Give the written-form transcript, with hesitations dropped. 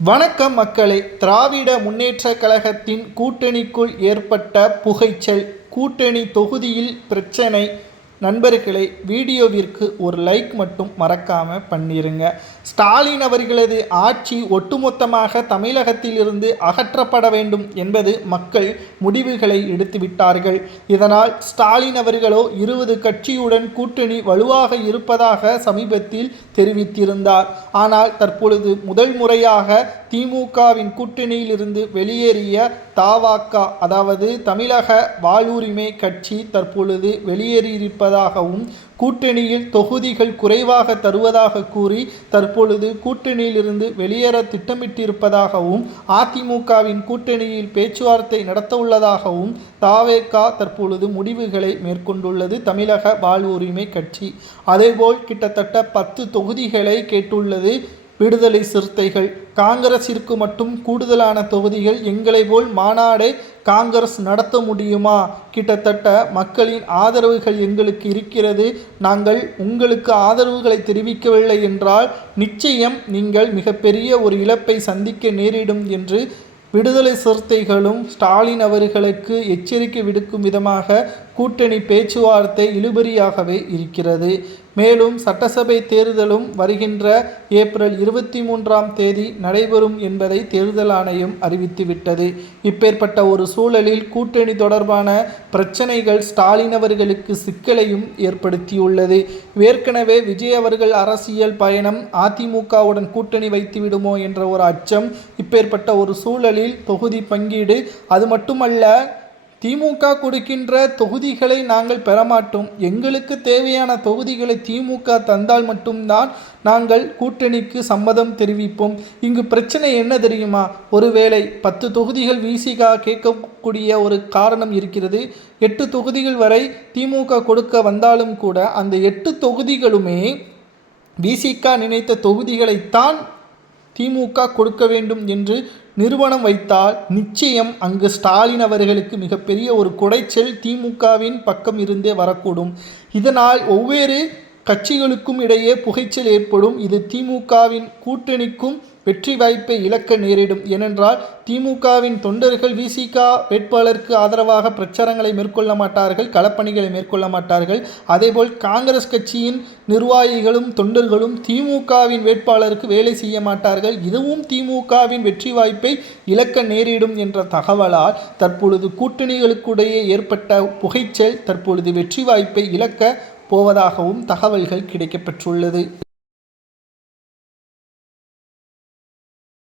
வணக்கம் மக்களே. திராவிட முன்னேற்றக் கழகத்தின் கூட்டணிக்குள் ஏற்பட்ட புகைச்சல், கூட்டணி தொகுதியில் பிரச்சனை. நண்பர்களே, வீடியோவிற்கு ஒரு லைக் மட்டும் மறக்காம பண்ணிருங்க. ஸ்டாலின் அவர்களது ஆட்சி ஒட்டுமொத்தமாக தமிழகத்தில் இருந்து அகற்றப்பட வேண்டும் என்பது மக்கள் முடிவுகளை எடுத்துவிட்டார்கள். இதனால் ஸ்டாலின் அவர்களோ 20 கட்சியுடன் கூட்டணி வலுவாக இருப்பதாக சமீபத்தில் தெரிவித்திருந்தார். ஆனால் தற்பொழுது முதல் முறையாக திமுகவின் கூட்டணியில் இருந்து வெளியேறிய தவாக, அதாவது தமிழக வாழ்வுரிமை கட்சி தற்பொழுது வெளியேறியிருப்பதாகவும், கூட்டணியில் தொகுதிகள் குறைவாக தருவதாக கூறி தற்பொழுது கூட்டணியில் இருந்து வெளியேற திட்டமிட்டிருப்பதாகவும், அதிமுகவின் கூட்டணியில் பேச்சுவார்த்தை நடத்தவுள்ளதாகவும் தவேக தற்பொழுது முடிவுகளை மேற்கொண்டுள்ளது தமிழக வாழ்வுரிமை கட்சி. அதேபோல் கிட்டத்தட்ட 10 தொகுதிகளை கேட்டுள்ளது விடுதலை சிறுத்தைகள். காங்கிரசிற்கு மட்டும் கூடுதலான தொகுதிகள், எங்களை போல் மாநாடை காங்கிரஸ் நடத்த முடியுமா? கிட்டத்தட்ட மக்களின் ஆதரவுகள் எங்களுக்கு இருக்கிறது. நாங்கள் உங்களுக்கு ஆதரவுகளை தெரிவிக்கவில்லை என்றால் நிச்சயம் நீங்கள் மிகப்பெரிய ஒரு இழப்பை சந்திக்க நேரிடும் என்று விடுதலை சிறுத்தைகளும் ஸ்டாலின் அவர்களுக்கு எச்சரிக்கை விடுக்கும் விதமாக கூட்டணி பேச்சுவார்த்தை இழுபறியாகவே இருக்கிறது. மேலும் சட்டசபை தேர்தலும் வருகின்ற ஏப்ரல் 23ஆம் தேதி நடைபெறும் என்பதை தேர்தல் ஆணையம் அறிவித்துவிட்டது. இப்பேற்பட்ட ஒரு சூழலில் கூட்டணி தொடர்பான பிரச்சனைகள் ஸ்டாலின் அவர்களுக்கு சிக்கலையும் ஏற்படுத்தியுள்ளது. ஏற்கனவே விஜய் அவர்கள் அரசியல் பயணம் அதிமுகவுடன் கூட்டணி வைத்துவிடுமோ என்ற ஒரு அச்சம். இப்பேற்பட்ட ஒரு சூழலில் தொகுதி பங்கீடு, அது மட்டுமல்ல, திமுக கொடுக்கின்ற தொகுதிகளை நாங்கள் பெறமாட்டோம், எங்களுக்கு தேவையான தொகுதிகளை திமுக தந்தால் மட்டும்தான் நாங்கள் கூட்டணிக்கு சம்மதம் தெரிவிப்போம். இங்கு பிரச்சனை என்ன தெரியுமா? ஒருவேளை 10 தொகுதிகள் விசிக கேட்கக்கூடிய ஒரு காரணம் இருக்கிறது. 8 தொகுதிகள் வரை திமுக கொடுக்க வந்தாலும் கூட அந்த 8 தொகுதிகளுமே விசிக நினைத்த தொகுதிகளைத்தான் திமுக கொடுக்க வேண்டும் என்று நிறுவனம் வைத்தால் நிச்சயம் அங்கு ஸ்டாலின் அவர்களுக்கு மிகப்பெரிய ஒரு குடைச்சல் திமுகவின் பக்கம் இருந்தே வரக்கூடும். இதனால் ஒவ்வொரு கட்சிகளுக்கும் இடையே புகைச்சல் ஏற்படும். இது திமுகவின் கூட்டணிக்கும் வெற்றி வாய்ப்பை இழக்க நேரிடும். ஏனென்றால் திமுகவின் தொண்டர்கள் விசிக வேட்பாளருக்கு ஆதரவாக பிரச்சாரங்களை மேற்கொள்ள மாட்டார்கள், களப்பணிகளை மேற்கொள்ள மாட்டார்கள். அதேபோல் காங்கிரஸ் கட்சியின் நிர்வாகிகளும் தொண்டர்களும் திமுகவின் வேட்பாளருக்கு வேலை செய்ய மாட்டார்கள். இதுவும் திமுகவின் வெற்றி வாய்ப்பை இழக்க நேரிடும் என்ற தகவலால் தற்பொழுது கூட்டணிகளுக்கிடையே ஏற்பட்ட புகைச்சல் தற்பொழுது வெற்றி வாய்ப்பை இழக்க போவதாகவும் தகவல்கள் கிடைக்கப்பெற்றுள்ளது.